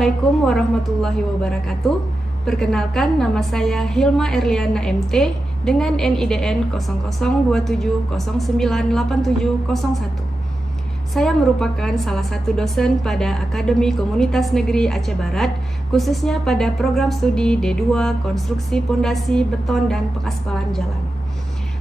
Assalamualaikum warahmatullahi wabarakatuh. Perkenalkan, nama saya Hilma Erliana MT dengan NIDN 0027098701. Saya merupakan salah satu dosen pada Akademi Komunitas Negeri Aceh Barat, khususnya pada program studi D2 Konstruksi Pondasi Beton dan Pengaspalan Jalan.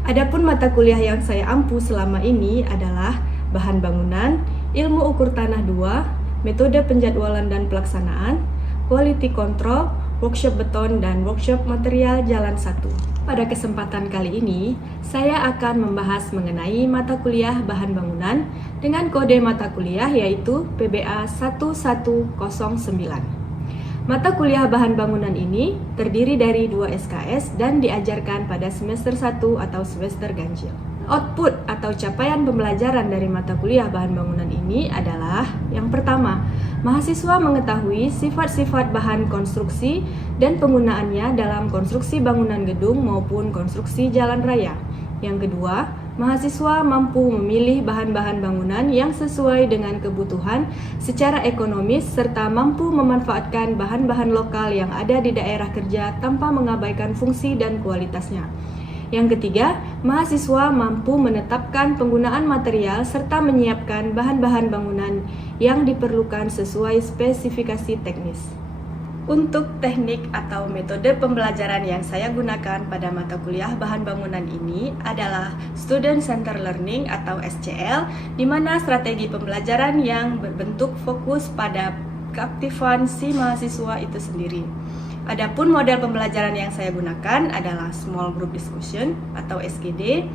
Adapun mata kuliah yang saya ampu selama ini adalah Bahan Bangunan, Ilmu Ukur Tanah 2, Metode Penjadwalan dan Pelaksanaan, Quality Control, Workshop Beton, dan Workshop Material Jalan 1. Pada kesempatan kali ini, saya akan membahas mengenai mata kuliah Bahan Bangunan dengan kode mata kuliah yaitu PBA 1109. Mata kuliah Bahan Bangunan ini terdiri dari 2 SKS dan diajarkan pada semester 1 atau semester ganjil. Output atau capaian pembelajaran dari mata kuliah Bahan Bangunan ini adalah yang pertama, mahasiswa mengetahui sifat-sifat bahan konstruksi dan penggunaannya dalam konstruksi bangunan gedung maupun konstruksi jalan raya. Yang kedua, mahasiswa mampu memilih bahan-bahan bangunan yang sesuai dengan kebutuhan secara ekonomis serta mampu memanfaatkan bahan-bahan lokal yang ada di daerah kerja tanpa mengabaikan fungsi dan kualitasnya. Yang ketiga, mahasiswa mampu menetapkan penggunaan material serta menyiapkan bahan-bahan bangunan yang diperlukan sesuai spesifikasi teknis. Untuk teknik atau metode pembelajaran yang saya gunakan pada mata kuliah Bahan Bangunan ini adalah Student Center Learning atau SCL, di mana strategi pembelajaran yang berbentuk fokus pada keaktifan si mahasiswa itu sendiri. Adapun model pembelajaran yang saya gunakan adalah Small Group Discussion atau SGD,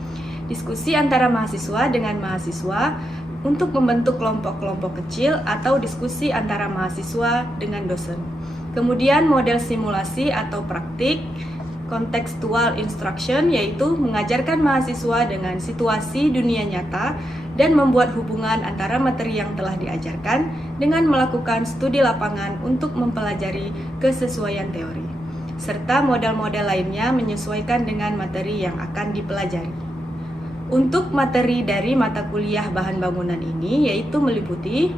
diskusi antara mahasiswa dengan mahasiswa untuk membentuk kelompok-kelompok kecil atau diskusi antara mahasiswa dengan dosen. Kemudian model simulasi atau praktik, contextual instruction, yaitu mengajarkan mahasiswa dengan situasi dunia nyata dan membuat hubungan antara materi yang telah diajarkan dengan melakukan studi lapangan untuk mempelajari kesesuaian teori, serta model-model lainnya menyesuaikan dengan materi yang akan dipelajari. Untuk materi dari mata kuliah Bahan Bangunan ini yaitu meliputi: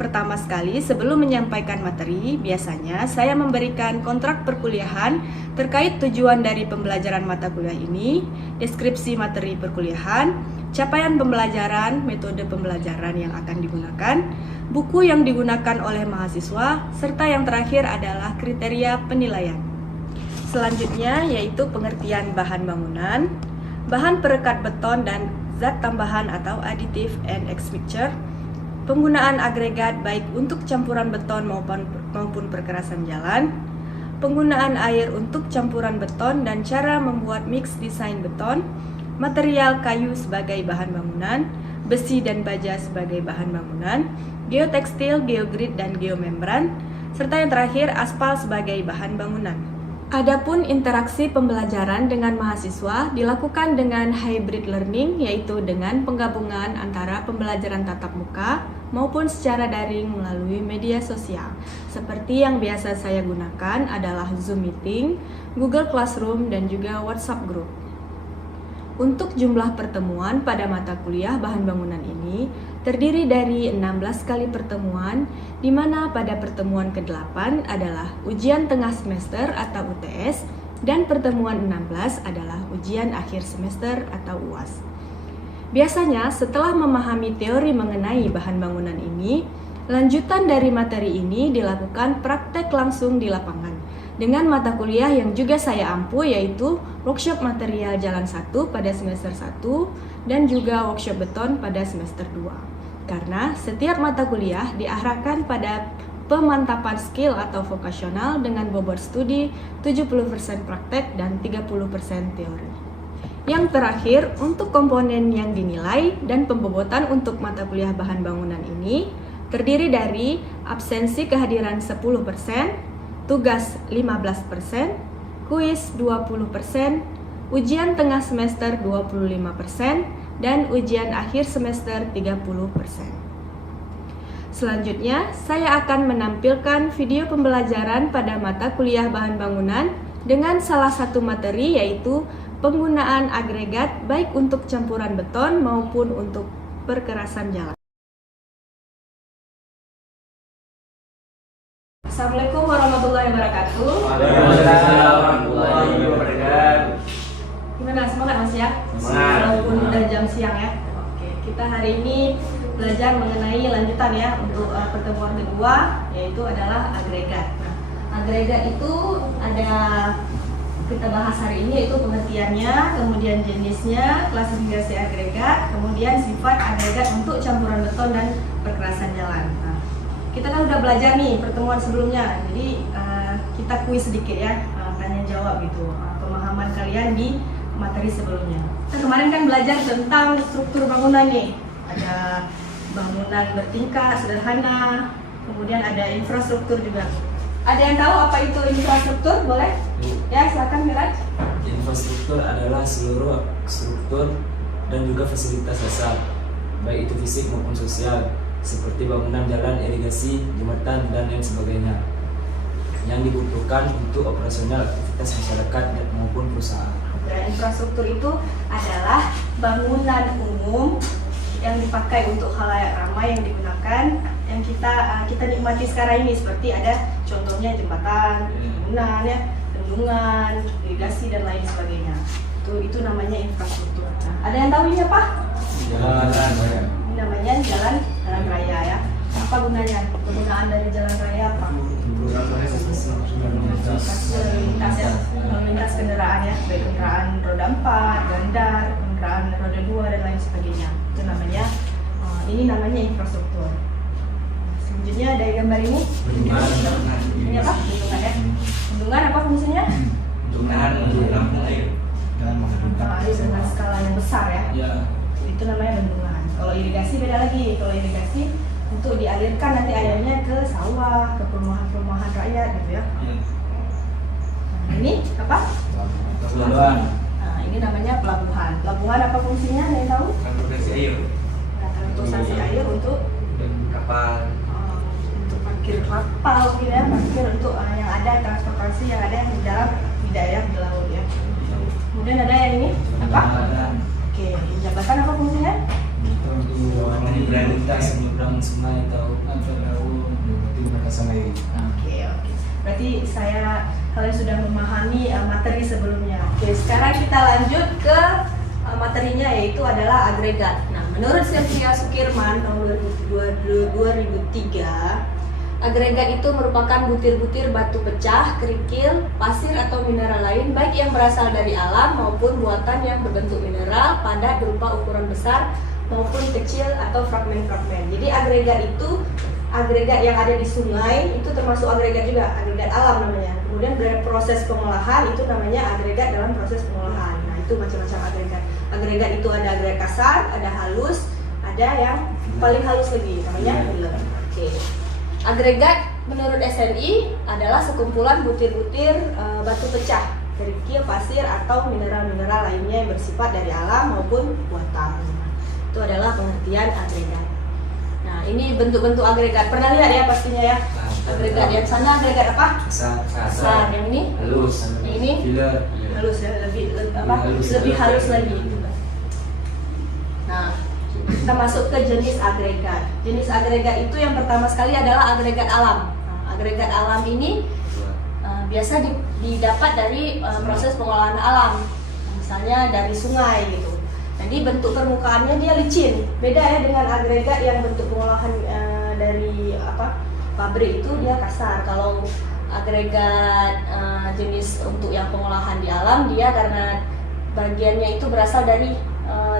pertama sekali, sebelum menyampaikan materi, biasanya saya memberikan kontrak perkuliahan terkait tujuan dari pembelajaran mata kuliah ini, deskripsi materi perkuliahan, capaian pembelajaran, metode pembelajaran yang akan digunakan, buku yang digunakan oleh mahasiswa, serta yang terakhir adalah kriteria penilaian. Selanjutnya yaitu pengertian bahan bangunan, bahan perekat beton dan zat tambahan atau additive and admixture, penggunaan agregat baik untuk campuran beton maupun perkerasan jalan, penggunaan air untuk campuran beton dan cara membuat mix desain beton, material kayu sebagai bahan bangunan, besi dan baja sebagai bahan bangunan, geotekstil, geogrid dan geomembran, serta yang terakhir aspal sebagai bahan bangunan. Adapun interaksi pembelajaran dengan mahasiswa dilakukan dengan hybrid learning, yaitu dengan penggabungan antara pembelajaran tatap muka maupun secara daring melalui media sosial. Seperti yang biasa saya gunakan adalah Zoom Meeting, Google Classroom, dan juga WhatsApp Group. Untuk jumlah pertemuan pada mata kuliah Bahan Bangunan ini terdiri dari 16 kali pertemuan, di mana pada pertemuan ke-8 adalah ujian tengah semester atau UTS, dan pertemuan 16 adalah ujian akhir semester atau UAS. Biasanya setelah memahami teori mengenai bahan bangunan ini, lanjutan dari materi ini dilakukan praktek langsung di lapangan dengan mata kuliah yang juga saya ampu, yaitu Workshop Material Jalan 1 pada semester 1 dan juga Workshop Beton pada semester 2. Karena setiap mata kuliah diarahkan pada pemantapan skill atau vokasional dengan bobot studi 70% praktek dan 30% teori. Yang terakhir, untuk komponen yang dinilai dan pembobotan untuk mata kuliah Bahan Bangunan ini terdiri dari absensi kehadiran 10%, tugas 15%, kuis 20%, ujian tengah semester 25%, dan ujian akhir semester 30%. Selanjutnya, saya akan menampilkan video pembelajaran pada mata kuliah Bahan Bangunan dengan salah satu materi yaitu penggunaan agregat baik untuk campuran beton maupun untuk perkerasan jalan. Assalamualaikum warahmatullahi wabarakatuh. Waalaikumsalam warahmatullahi wabarakatuh. Gimana, semangat Mas ya? Semangat. Walaupun udah jam siang ya. Oke, kita hari ini belajar mengenai lanjutan ya untuk pertemuan kedua, yaitu adalah agregat. Nah, agregat itu ada kita bahas hari ini yaitu pengertiannya, kemudian jenisnya, klasifikasi agregat, kemudian sifat agregat untuk campuran beton dan perkerasan jalan. Nah, kita kan udah belajar nih pertemuan sebelumnya, jadi kita kuis sedikit ya, tanya jawab gitu, pemahaman kalian di materi sebelumnya. Kita kemarin kan belajar tentang struktur bangunan nih, ada bangunan bertingkat, sederhana, kemudian ada infrastruktur juga. Ada yang tahu apa itu infrastruktur? Boleh? Ya, silakan Miraj. Infrastruktur adalah seluruh struktur dan juga fasilitas dasar, baik itu fisik maupun sosial, seperti bangunan, jalan, irigasi, jembatan, dan lain sebagainya, yang dibutuhkan untuk operasional aktivitas masyarakat maupun perusahaan. Dan infrastruktur itu adalah bangunan umum yang dipakai untuk khalayak ramai yang digunakan, yang kita nikmati sekarang ini, seperti ada contohnya jembatan, bangunan ya, bendungan, irigasi dan lain sebagainya. Itu namanya infrastruktur. Nah, ada yang tahu ini apa? Jalan raya. Ini namanya jalan raya ya. Apa gunanya? Penggunaan dari jalan raya apa? Lalu lintas kendaraan ya, baik kendaraan roda 4, ganda, kendaraan roda 2 dan lain sebagainya. Itu namanya ini namanya infrastruktur. Selanjutnya ada gambar ini. Ini apa? Bendungan ya. Bendungan apa fungsinya? Bendungan air. Air dengan skala yang besar ya. Ya. Itu namanya bendungan. Kalau irigasi beda lagi. Kalau irigasi untuk dialirkan nanti airnya ke sawah, ke perumahan-perumahan rakyat gitu ya. Nah, ini apa? Pelabuhan. Nah, ini namanya pelabuhan. Pelabuhan apa fungsinya? Ada yang tahu? Transportasi air. Nah, transportasi air untuk Kapal. parkir kapal gitu ya, parkir untuk yang ada transportasi yang ada di dalam di daerah di laut ya. Kemudian ada yang ini apa? Oke, jembatan apa fungsinya? Menyeberang lintas, menyeberang sungai atau Oke. Berarti kalian sudah memahami materi sebelumnya. Oke, sekarang kita lanjut ke materinya, yaitu adalah agregat. Nah, menurut Sylvia Sukirman tahun 2003, agregat itu merupakan butir-butir batu pecah, kerikil, pasir atau mineral lain, baik yang berasal dari alam maupun buatan yang berbentuk mineral, padat berupa ukuran besar maupun kecil atau fragmen-fragmen. Jadi agregat itu, agregat yang ada di sungai itu termasuk agregat juga, agregat alam namanya. Kemudian proses pengolahan itu namanya agregat dalam proses pengolahan. Nah, itu macam-macam agregat. Agregat itu ada agregat kasar, ada halus, ada yang paling halus lagi namanya filler. Oke. Agregat menurut SNI adalah sekumpulan butir-butir batu pecah, kerikil, pasir atau mineral-mineral lainnya yang bersifat dari alam maupun buatan. Itu adalah pengertian agregat. Nah, ini bentuk-bentuk agregat. Pernah lihat ya pastinya ya? Agregat yang sana agregat apa? Kasar. Yang ini? halus. Yang ini? Filler. Halus ya, lebih halus lagi. Nah, kita masuk ke jenis agregat. Jenis agregat itu yang pertama sekali adalah agregat alam. Nah, agregat alam ini biasa didapat dari proses pengolahan alam, misalnya dari sungai gitu. Jadi bentuk permukaannya dia licin, beda ya dengan agregat yang bentuk pengolahan dari pabrik itu dia kasar. Kalau agregat jenis untuk yang pengolahan di alam, dia karena bagiannya itu berasal dari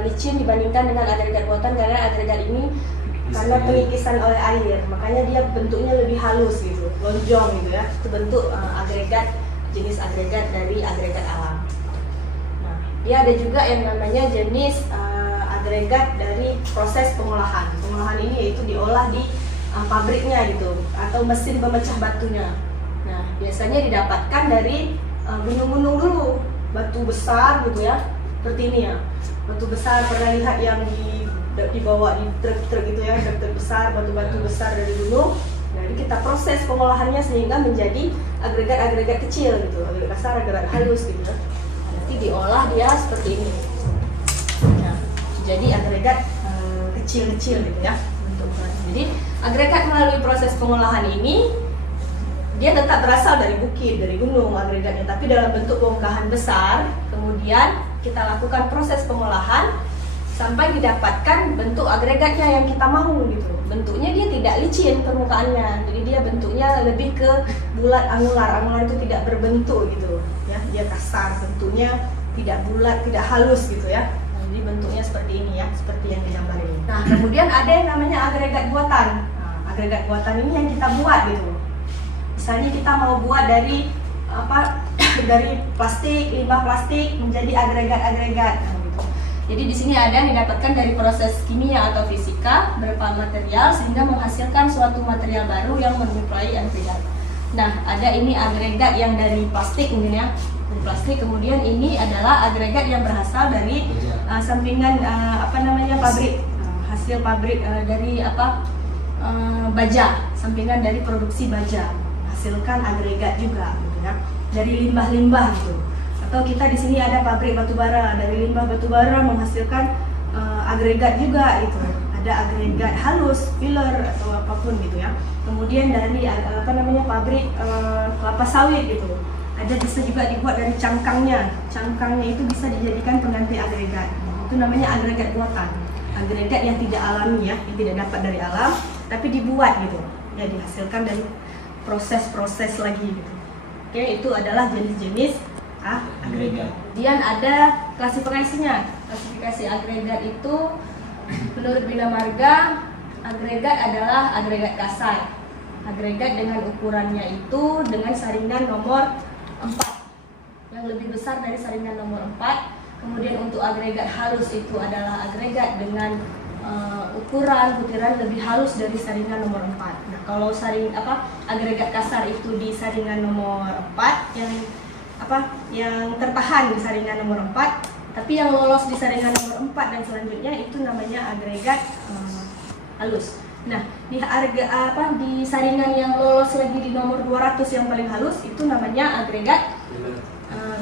licin dibandingkan dengan agregat buatan, karena agregat ini karena pengikisan oleh air, makanya dia bentuknya lebih halus gitu, lonjong gitu ya. Itu bentuk agregat, jenis agregat dari agregat alam. Nah, dia ada juga yang namanya jenis agregat dari proses pengolahan. Pengolahan ini yaitu diolah di pabriknya gitu, atau mesin pemecah batunya. Nah, biasanya didapatkan dari gunung-gunung dulu, batu besar gitu ya, seperti ini ya. Batu besar, pernah lihat yang dibawa di truk-truk gitu ya, truk besar, batu-batu besar dari gunung. Nah, jadi kita proses pengolahannya sehingga menjadi agregat-agregat kecil gitu, agregat kasar, agregat halus gitu. Nanti diolah dia seperti ini. Nah, jadi agregat kecil-kecil gitu ya bentuknya. Jadi agregat melalui proses pengolahan ini dia tetap berasal dari bukit, dari gunung agregatnya, tapi dalam bentuk bongkahan besar. Kemudian kita lakukan proses pengolahan sampai didapatkan bentuk agregatnya yang kita mau gitu. Bentuknya dia tidak licin permukaannya, jadi dia bentuknya lebih ke bulat angular. Angular itu tidak berbentuk gitu ya, dia kasar bentuknya, tidak bulat, tidak halus gitu ya. Nah, jadi bentuknya seperti ini ya, seperti yang digambar ini. Nah, kemudian ada yang namanya agregat buatan. Nah, agregat buatan ini yang kita buat gitu. Misalnya kita mau buat dari dari plastik, limbah plastik menjadi agregat-agregat. Nah, gitu. Jadi di sini ada yang didapatkan dari proses kimia atau fisika berupa material sehingga menghasilkan suatu material baru yang menyerupai agregat. Nah, ada ini agregat yang dari plastik mungkin ya, dari plastik. Kemudian ini adalah agregat yang berasal dari sampingan pabrik, hasil pabrik dari baja, sampingan dari produksi baja, hasilkan agregat juga, gitu ya, dari limbah-limbah gitu. Atau kita di sini ada pabrik batubara, dari limbah batubara menghasilkan agregat juga gitu. Ada agregat halus, filler atau apapun gitu ya. Kemudian dari pabrik kelapa sawit gitu. Ada bisa juga dibuat dari cangkangnya. Cangkangnya itu bisa dijadikan pengganti agregat. Itu namanya agregat buatan. Agregat yang tidak alami ya, yang tidak dapat dari alam, tapi dibuat gitu. Ya dihasilkan dari proses-proses lagi gitu. Oke, itu adalah jenis-jenis agregat. Kemudian ada klasifikasinya. Klasifikasi agregat itu menurut Bina Marga, agregat adalah agregat kasar. Agregat dengan ukurannya itu dengan saringan nomor 4, yang lebih besar dari saringan nomor 4. Kemudian untuk agregat halus itu adalah agregat dengan ukuran butiran lebih halus dari saringan nomor 4. Nah, kalau agregat kasar itu di saringan nomor 4 yang tertahan di saringan nomor 4, tapi yang lolos di saringan nomor 4 dan selanjutnya itu namanya agregat halus. Nah, di saringan yang lolos lagi di nomor 200 yang paling halus itu namanya agregat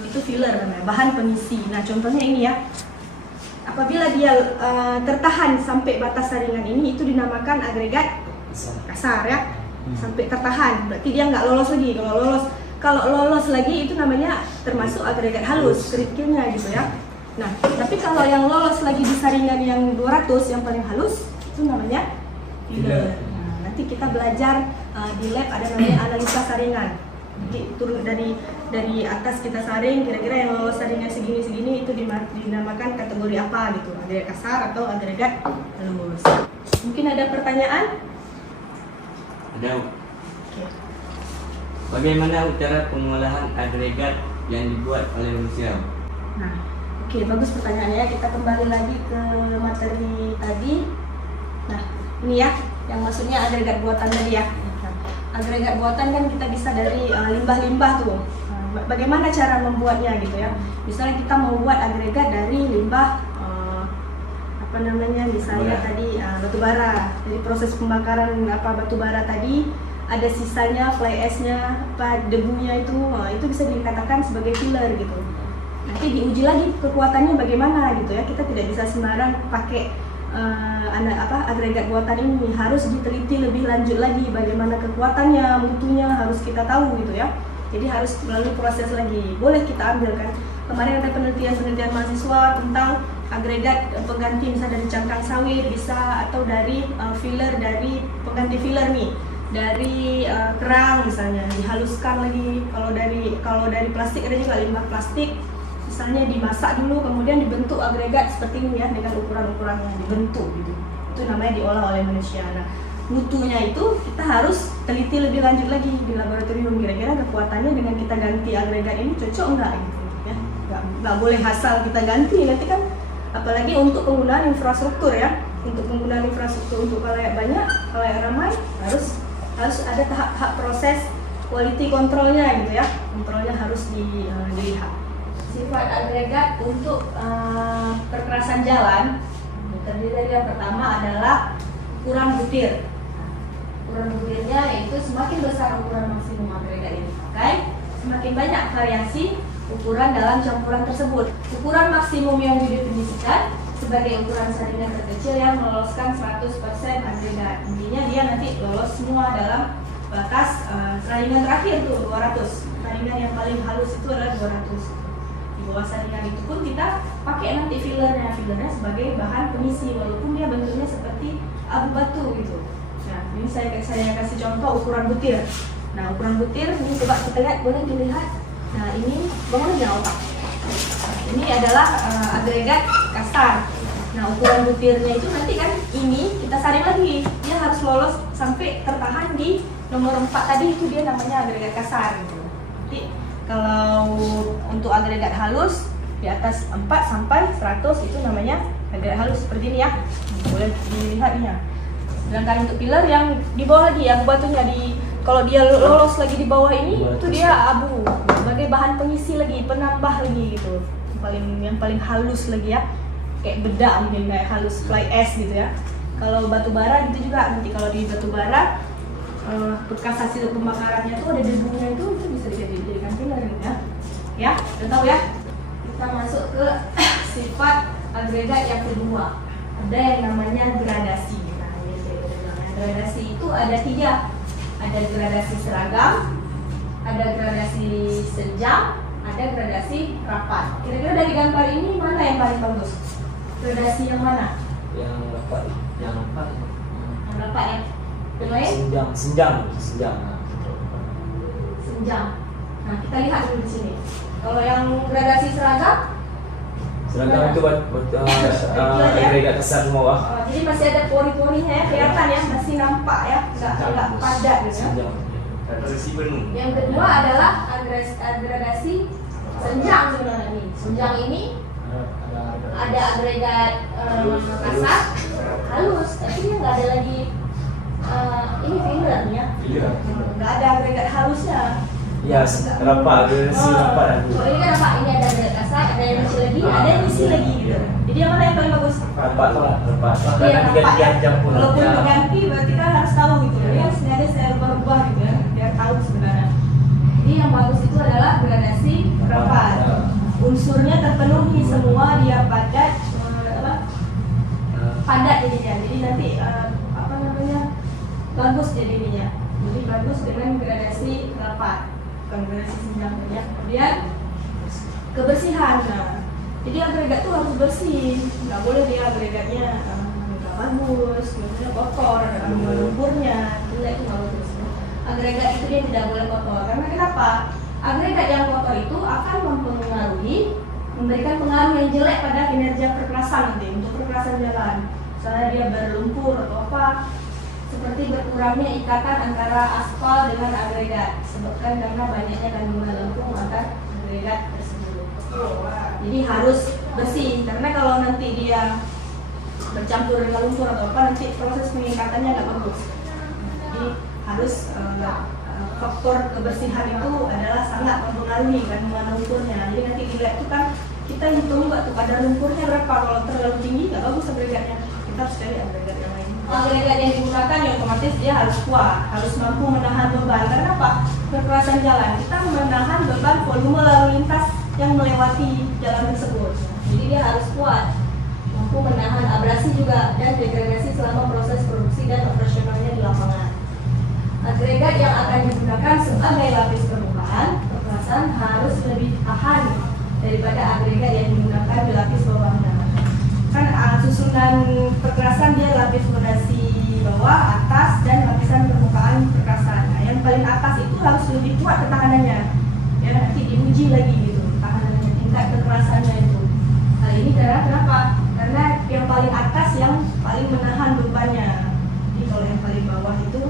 itu filler namanya, bahan pengisi. Nah, contohnya ini ya. Apabila dia tertahan sampai batas saringan ini, itu dinamakan agregat kasar ya. Sampai tertahan, berarti dia nggak lolos lagi. Kalau lolos lagi itu namanya termasuk agregat halus, kerikilnya gitu ya. Nah, tapi kalau yang lolos lagi di saringan yang 200 yang paling halus itu namanya filler. Nah, nanti kita belajar di lab ada namanya analisa saringan. Jadi turun dari atas kita saring, kira-kira yang lolos saringan segini-segini itu dinamakan kategori apa gitu, agregat kasar atau agregat halus. Mungkin ada pertanyaan? Ada. Bagaimana cara pengolahan agregat yang dibuat oleh manusia? Nah, oke, bagus pertanyaannya. Kita kembali lagi ke materi tadi. Nah, ini ya, yang maksudnya agregat buatan tadi ya. Agregat buatan kan kita bisa dari limbah-limbah tuh. Bagaimana cara membuatnya gitu ya? Misalnya kita mau buat agregat dari limbah misalnya tadi batubara. Jadi proses pembakaran batubara tadi ada sisanya fly ash-nya, debunya itu bisa dikatakan sebagai filler gitu. Nanti diuji lagi kekuatannya bagaimana gitu ya. Kita tidak bisa sembarang pakai agregat buatan ini, harus diteliti lebih lanjut lagi bagaimana kekuatannya, mutunya harus kita tahu gitu ya. Jadi harus melalui proses lagi. Boleh kita ambil kan. Kemarin ada penelitian mahasiswa tentang agregat pengganti misalnya dari cangkang sawit bisa, atau dari filler, dari pengganti filler nih, dari kerang misalnya dihaluskan lagi. Kalau dari plastik ada juga limbah plastik. Misalnya dimasak dulu, kemudian dibentuk agregat seperti ini ya, dengan ukuran-ukuran yang dibentuk gitu. Itu namanya diolah oleh manusia. Nah, mutunya itu kita harus teliti lebih lanjut lagi di laboratorium. Kira-kira kekuatannya dengan kita ganti agregat ini cocok enggak gitu ya. Nggak boleh asal kita ganti, nanti kan apalagi untuk penggunaan infrastruktur ya. Untuk penggunaan infrastruktur untuk khalayak banyak, khalayak ramai harus ada tahap proses quality controlnya gitu ya. Kontrolnya harus dilihat. Sifat agregat untuk perkerasan jalan terdiri dari yang pertama adalah ukuran butir. Ukuran butirnya itu semakin besar ukuran maksimum agregat yang dipakai, semakin banyak variasi ukuran dalam campuran tersebut. Ukuran maksimum yang didefinisikan sebagai ukuran saringan terkecil yang meloloskan 100% agregat. Intinya dia nanti lolos semua dalam batas saringan terakhir tuh 200. Saringan yang paling halus itu adalah 200. Di bawah saringan itu pun kita pakai nanti fillernya sebagai bahan pengisi walaupun dia bentuknya seperti abu batu gitu. Nah, ini saya kasih contoh ukuran butir. Nah, ukuran butir ini coba kita lihat, boleh dilihat. Nah, ini bangunnya otak. Ini adalah agregat kasar. Nah, ukuran butirnya itu nanti kan ini kita saring lagi. Dia harus lolos sampai tertahan di nomor 4 tadi, itu dia namanya agregat kasar gitu. Nanti kalau untuk agregat halus di atas 4 sampai 100 itu namanya agregat halus seperti ini ya. Boleh dilihat ini ya. Sedangkan untuk pilar yang di bawah lagi abu batunya kalau dia lolos lagi di bawah ini itu dia abu sebagai bahan pengisi lagi, penambah lagi gitu. Yang paling halus lagi ya. Kayak bedak mungkin, kayak halus fly ash gitu ya. Kalau batu bara gitu juga, nanti kalau di batu bara bekas hasil pembakarannya tuh ada debunya itu bisa dijadikan pilar ya. Ya, udah tahu ya. Kita masuk ke sifat agregat yang kedua. Ada yang namanya gradasi. Nah, gradasi itu ada 3. Ada gradasi seragam, ada gradasi senjang, ada gradasi rapat. Kira-kira dari gambar ini mana yang paling bagus? Gradasi yang mana? Yang rapat. Yang rapat ya. Yang lain? Senjang. Senjang. Nah, kita lihat dulu di sini. Kalau yang gradasi seragam itu buat agregat kasar semua. jadi masih ada pori-porinya ya, kelihatan ya, masih nampak ya, nggak padat gitu ya. Gradasi penuh. Yang kedua adalah gradasi senjang sebenarnya nih. Senjang ini ada agregat kasar, halus, tapi dia nggak ada lagi ini fillernya. Nggak ada agregat halusnya. Ya, rapat, agregasi rapat. Oh, ini kan apa? Ini ada agregat kasar, ada yang isi lagi, ada yang isi lagi gitu. Jadi yang mana yang paling bagus? Rapat. Iya, Karena rapat ya. campur. Walaupun diganti, berarti kan harus tahu gitu. Ya, sengaja saya rubah-rubah gitu ya, biar tahu sebenarnya. Jadi yang bagus itu adalah gradasi rapat. Unsurnya terpenuhi semua, dia padat, padat jadinya. Jadi nanti bagus jadinya. Jadi bagus dengan gradasi rapat. Bukan gradasi senjang ya. Kemudian kebersihan. Nah, jadi agregat tuh harus bersih, nggak boleh dia agregatnya nggak bagus, misalnya kotor, ada lumpurnya, jelek itu nggak bagus. Agregat itu dia tidak boleh kotor, karena kenapa? Agregat yang kotor itu akan memberikan pengaruh yang jelek pada kinerja perkerasan nanti untuk perkerasan jalan. Misalnya dia berlumpur atau apa, seperti berkurangnya ikatan antara aspal dengan agregat, sebabkan karena banyaknya kandungan lempung antar agregat tersebut. Jadi harus bersih, karena kalau nanti dia bercampur dengan lumpur atau apa, nanti proses pengikatannya nggak bagus. Jadi harus faktor kebersihan itu adalah sangat mempengaruhi kandungan lumpurnya. Jadi nanti di lab itu kan kita hitung juga tuh kadar lumpurnya berapa. Kalau terlalu tinggi nggak bagus agregatnya. Kita harus cari agregat yang lain. Agregat yang digunakan ya otomatis dia harus kuat, harus mampu menahan beban. Karena apa? Perkerasan jalan kita menahan beban volume lalu lintas yang melewati jalan tersebut. Jadi dia harus kuat, mampu menahan abrasi juga dan degradasi selama proses produksi dan operasionalnya di lapangan. Agregat yang akan digunakan sebagai lapis permukaan perkerasan harus lebih tahan daripada agregat yang digunakan di lapis bawahnya. Kan susunan perkerasan dia lapis fondasi bawah, atas, dan lapisan permukaan perkerasan. Nah, yang paling atas itu harus lebih kuat ketahanannya. Ya nanti diuji lagi gitu ketahanannya, tingkat kekerasannya itu. Hal ini kenapa? Karena yang paling atas yang paling menahan bebannya. Jadi kalau yang paling bawah itu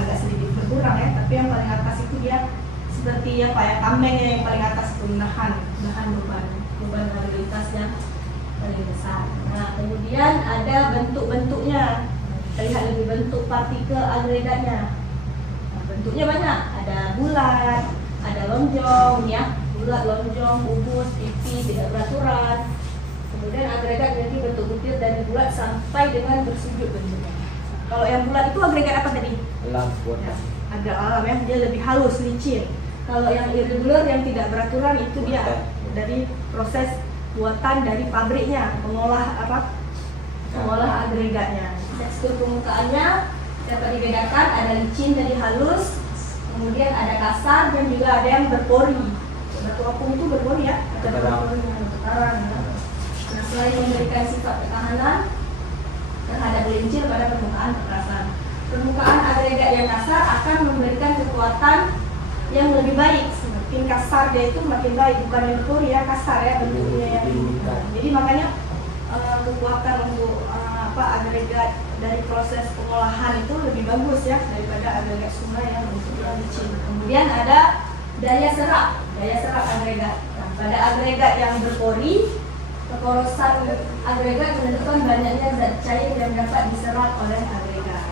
agak sedikit berkurang ya, tapi yang paling atas itu dia seperti apa ya, tamengnya yang paling atas itu menahan beban lalu lintasnya paling besar. Nah, kemudian ada bentuk-bentuknya. Kita lihat lebih bentuk partikel agregatnya. Nah, bentuknya banyak, ada bulat, ada lonjong ya, bulat, lonjong, ubus, tipis, tidak beraturan. Kemudian agregat jadi bentuk butir dari bulat sampai dengan bersudut bentuknya. Kalau yang bulat itu agregat apa tadi? Ya, agak alam ya, dia lebih halus, licin. Kalau yang irregular yang tidak beraturan itu dia dari proses buatan dari pabriknya, pengolah agregatnya. Tekstur permukaannya dapat dibedakan ada licin dari halus, kemudian ada kasar dan juga ada yang berpori. Batu apung itu berpori ya, ada berporinya, berkarang ya. Nah, selain memberikan sifat ketahanan terhadap gelincir pada permukaan kekerasan, permukaan agregat yang kasar akan memberikan kekuatan yang lebih baik. Semakin kasar dia itu makin baik, bukan yang berpori ya, kasar ya bentuknya ya. Jadi makanya kekuatan untuk agregat dari proses pengolahan itu lebih bagus ya daripada agregat sungai yang bentuknya licin. Kemudian ada daya serap agregat. Nah, pada agregat yang berpori, keporosan agregat menentukan banyaknya zat cair yang dapat diserap oleh agregat.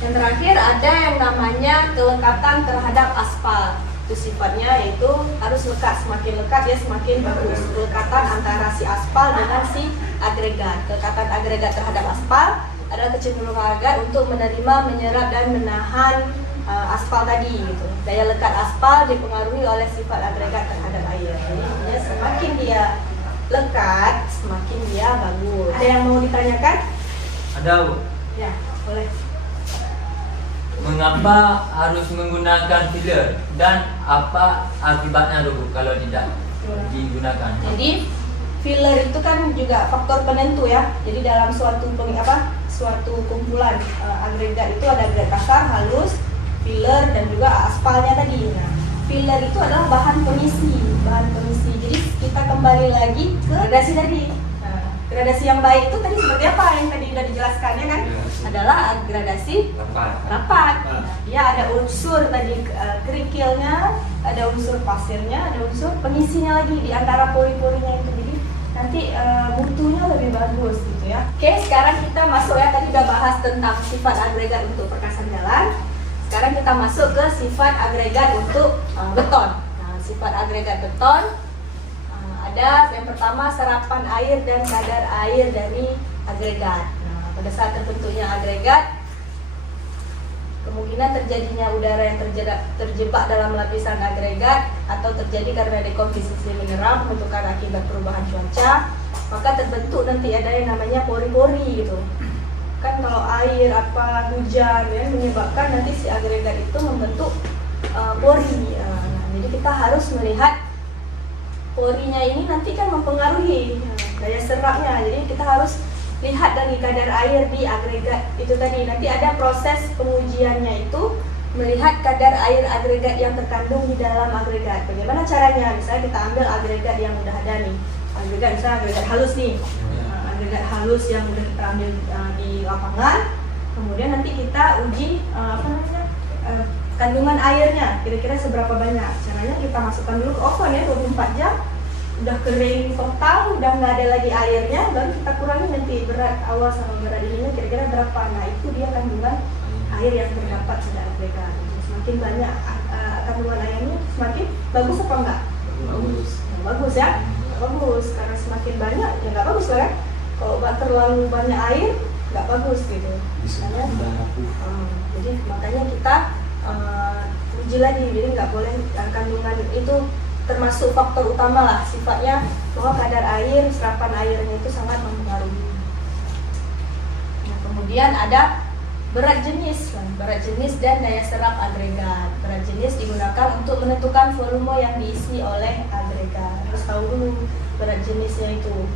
Yang terakhir ada yang namanya kelekatan terhadap aspal. Itu sifatnya yaitu harus lekat, semakin lekat dia semakin bagus. Kelekatan antara si aspal dengan si agregat. Kelekatan agregat terhadap aspal adalah kecenderungan agregat untuk menerima, menyerap dan menahan aspal tadi gitu. Daya lekat aspal dipengaruhi oleh sifat agregat terhadap air. Jadi semakin dia lekat, semakin dia bagus. Ada yang mau ditanyakan? Ada, Bu. Ya, boleh. Mengapa harus menggunakan filler dan apa akibatnya Bu kalau tidak digunakan? Jadi filler itu kan juga faktor penentu ya. Jadi dalam suatu kumpulan agregat itu ada agregat kasar, halus, filler dan juga aspalnya tadi. Nah, filler itu adalah bahan pengisi. Jadi kita kembali lagi ke gradasi tadi. Nah, gradasi yang baik itu tadi seperti apa yang tadi sudah dijelaskannya kan? Adalah gradasi rapat. Nah, dia ada unsur tadi kerikilnya, ada unsur pasirnya, ada unsur pengisinya lagi di antara pori-porinya itu. Jadi nanti mutunya lebih bagus gitu ya. Oke, sekarang kita masuk ya, tadi udah bahas tentang sifat agregat untuk perkasan jalan. Sekarang kita masuk ke sifat agregat untuk beton. Nah, sifat agregat beton ada yang pertama serapan air dan kadar air dari agregat. Nah, pada saat terbentuknya agregat, kemungkinan terjadinya udara yang terjebak dalam lapisan agregat atau terjadi karena dekomposisi mineral pembentukan akibat perubahan cuaca, maka terbentuk nanti ada yang namanya pori-pori gitu. Kan kalau air hujan ya menyebabkan nanti si agregat itu membentuk pori. Jadi kita harus melihat porinya ini nanti kan mempengaruhi daya serapnya. Jadi kita harus lihat dari kadar air di agregat itu tadi. Nanti ada proses pengujiannya itu melihat kadar air agregat yang terkandung di dalam agregat. Bagaimana caranya? Misalnya kita ambil agregat yang udah ada nih. Misalnya agregat halus nih. Agregat halus yang udah kita ambil di lapangan. Kemudian nanti kita uji kandungan airnya kira-kira seberapa banyak. Caranya kita masukkan dulu ke oven ya 24 jam. Udah kering total, udah nggak ada lagi airnya, baru kita kurangi nanti berat awal sama berat ininya kira-kira berapa. Nah itu dia kandungan air yang terdapat pada agregat. Semakin banyak kandungan airnya, semakin bagus apa enggak? Bagus ya, bagus karena semakin banyak ya nggak bagus lah ya. Kalau terlalu banyak air nggak bagus gitu. Jadi makanya kita uji lagi, jadi nggak boleh kandungan itu termasuk faktor utama lah sifatnya bahwa kadar air, serapan airnya itu sangat mempengaruhi. Nah, kemudian ada berat jenis dan daya serap agregat. Berat jenis digunakan untuk menentukan volume yang diisi oleh agregat. Harus tahu dulu berat jenisnya itu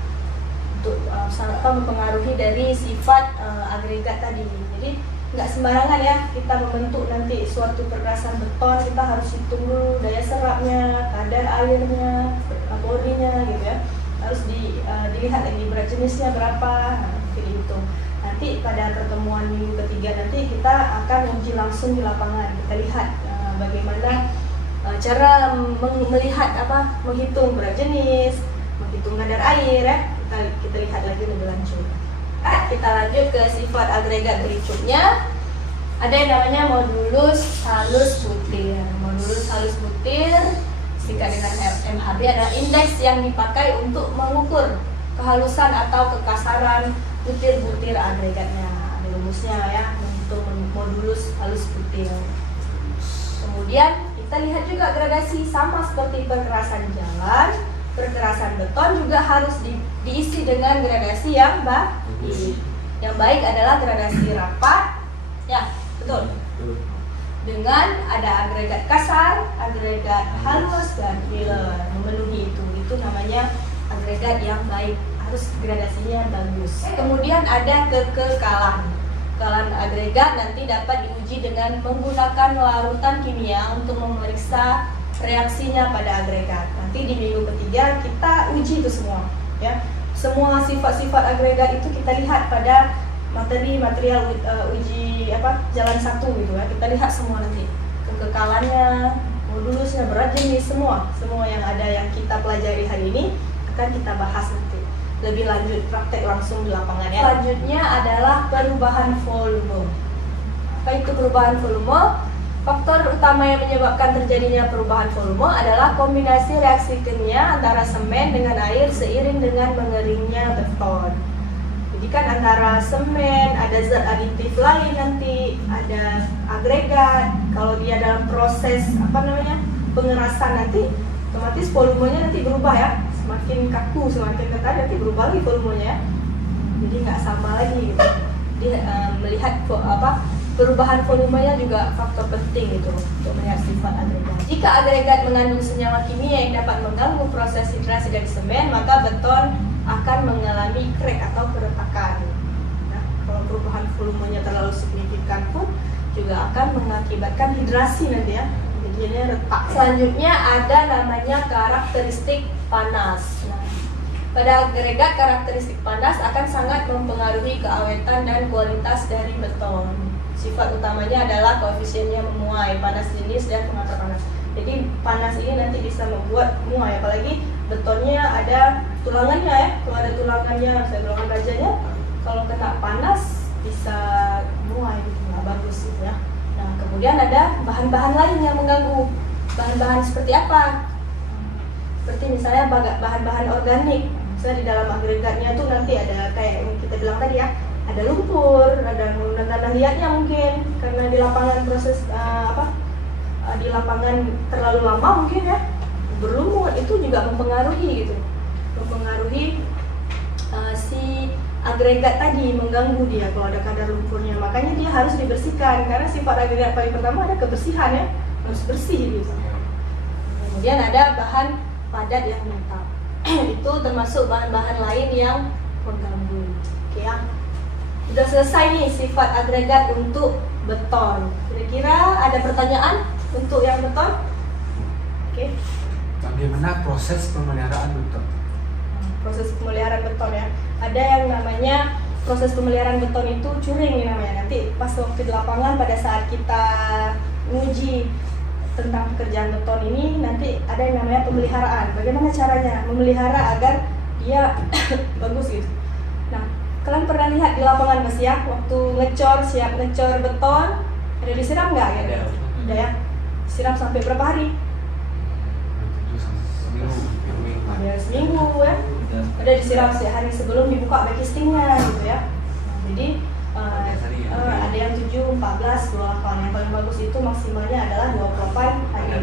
untuk sangat mempengaruhi dari sifat agregat tadi. Jadi nggak sembarangan ya kita membentuk nanti suatu perkasan beton, kita harus hitung dulu daya serapnya, kadar airnya, porinya gitu ya. Harus dilihat lagi berat jenisnya berapa, dihitung. Nanti pada pertemuan minggu ketiga nanti kita akan uji langsung di lapangan. Kita lihat bagaimana cara melihat menghitung berat jenis, menghitung kadar air ya. Kita lihat lagi lebih lanjut. Kita lanjut ke sifat agregat berikutnya. Ada yang namanya modulus halus butir. Modulus halus butir singkat dengan MHB adalah indeks yang dipakai untuk mengukur kehalusan atau kekasaran butir-butir agregatnya. Ada rumusnya ya untuk modulus halus butir. Kemudian kita lihat juga gradasi sama seperti perkerasan jalan. Perkerasan beton juga harus diisi dengan gradasi yang baik. Yang baik adalah gradasi rapat, ya Betul. Betul. Dengan ada agregat kasar, agregat halus, dan filler memenuhi itu namanya agregat yang baik, harus gradasinya bagus. Kemudian ada kekekalan. Kekekalan agregat nanti dapat diuji dengan menggunakan larutan kimia untuk memeriksa reaksinya pada agregat. Nanti di minggu ketiga kita uji itu semua, ya. Semua sifat-sifat agregat itu kita lihat pada material uji jalan 1 gitu ya. Kita lihat semua nanti kekekalannya, modulusnya, berat jenis, semua yang ada yang kita pelajari hari ini akan kita bahas nanti lebih lanjut praktek langsung di lapangan ya. Selanjutnya adalah perubahan volume. Apa itu perubahan volume? Faktor utama yang menyebabkan terjadinya perubahan volume adalah kombinasi reaksi kimia antara semen dengan air seiring dengan mengeringnya beton. Jadi kan antara semen, ada zat aditif lain nanti, ada agregat. Kalau dia dalam proses pengerasan nanti, otomatis volumenya nanti berubah ya. Semakin kaku, semakin ketat nanti berubah lagi volumenya. Jadi nggak sama lagi gitu. Jadi melihat perubahan volumenya juga faktor penting gitu untuk melihat sifat agregat. Jika agregat mengandung senyawa kimia yang dapat mengganggu proses hidrasi dari semen, maka beton akan mengalami crack atau keretakan. Nah, kalau perubahan volumenya terlalu signifikan pun juga akan mengakibatkan hidrasi nanti ya, jadinya retak. Selanjutnya ada namanya karakteristik panas. Nah, pada agregat karakteristik panas akan sangat mempengaruhi keawetan dan kualitas dari beton. Sifat utamanya adalah koefisiennya memuai, panas jenis dan pengatur panas. Jadi panas ini nanti bisa membuat muai, apalagi betonnya ada tulangannya ya. Kalau ada tulangannya, misalnya tulangan bajanya, kalau kena panas bisa muai gitu, nggak bagus gitu ya. Nah, kemudian ada bahan-bahan lain yang mengganggu. Bahan-bahan seperti apa? Seperti misalnya bahan-bahan organik. Misalnya di dalam agregatnya tuh nanti ada kayak yang kita bilang tadi ya, ada lumpur, ada tanah liatnya mungkin karena di lapangan proses di lapangan terlalu lama mungkin ya berlumut, itu juga mempengaruhi gitu, mempengaruhi si agregat tadi, mengganggu dia kalau ada kadar lumpurnya. Makanya dia harus dibersihkan karena sifat agregat paling pertama ada kebersihan ya, harus bersih gitu. Kemudian ada bahan padat yang menetap. Itu termasuk bahan-bahan lain yang mengganggu. Oke ya. Sudah selesai nih sifat agregat untuk beton. Kira-kira ada pertanyaan untuk yang beton? Oke. Bagaimana proses pemeliharaan beton? Proses pemeliharaan beton ya. Ada yang namanya proses pemeliharaan beton itu curing namanya. Nanti pas waktu di lapangan pada saat kita nguji tentang pekerjaan beton ini, nanti ada yang namanya pemeliharaan. Bagaimana caranya memelihara agar dia bagus gitu. Nah, kalian pernah lihat di lapangan Mas ya, waktu siap ngecor beton, ada disiram nggak ya? Ada ya. Siram sampai berapa hari? Ada seminggu ya. Ada disiram sehari sebelum dibuka backcastingnya gitu ya. Jadi ada yang 7, 14, 28. Yang paling bagus itu maksimalnya adalah 28 hari.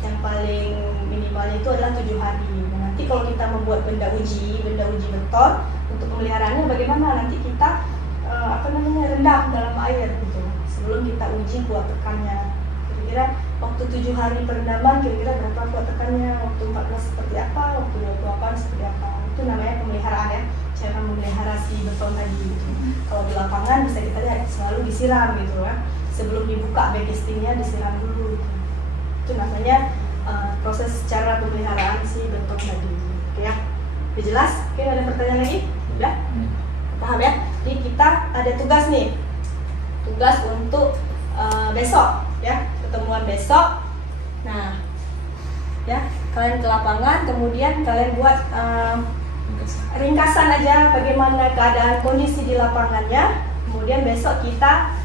Yang paling minimalnya itu adalah 7 hari. Nah, nanti kalau kita membuat benda uji beton untuk pemeliharaannya bagaimana? Nanti kita rendam dalam air gitu sebelum kita uji kuat tekannya. Kira-kira waktu 7 hari perendaman kira-kira berapa kuat tekannya, waktu 14 seperti apa, waktu 28 seperti apa. Itu namanya pemeliharaan ya, cara memelihara si beton tadi gitu. Kalau di lapangan bisa kita lihat selalu disiram gitu ya. Sebelum dibuka backcastingnya disiram dulu gitu. Itu namanya proses cara pemeliharaan si beton tadi. Oke ya. Udah jelas? Oke, ada pertanyaan lagi? Udah? Paham ya? Jadi kita ada tugas nih. Tugas untuk besok ya, ketemuan besok. Nah, ya, kalian ke lapangan, kemudian kalian buat ringkasan aja bagaimana keadaan kondisi di lapangannya. Kemudian besok kita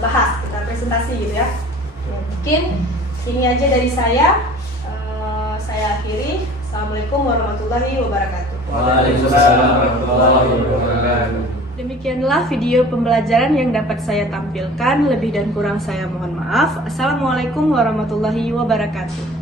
bahas, kita presentasi gitu ya. Mungkin ini aja dari saya. Saya akhiri. Assalamualaikum warahmatullahi wabarakatuh. Waalaikumsalam warahmatullahi wabarakatuh. Demikianlah video pembelajaran yang dapat saya tampilkan. Lebih dan kurang saya mohon maaf. Assalamualaikum warahmatullahi wabarakatuh.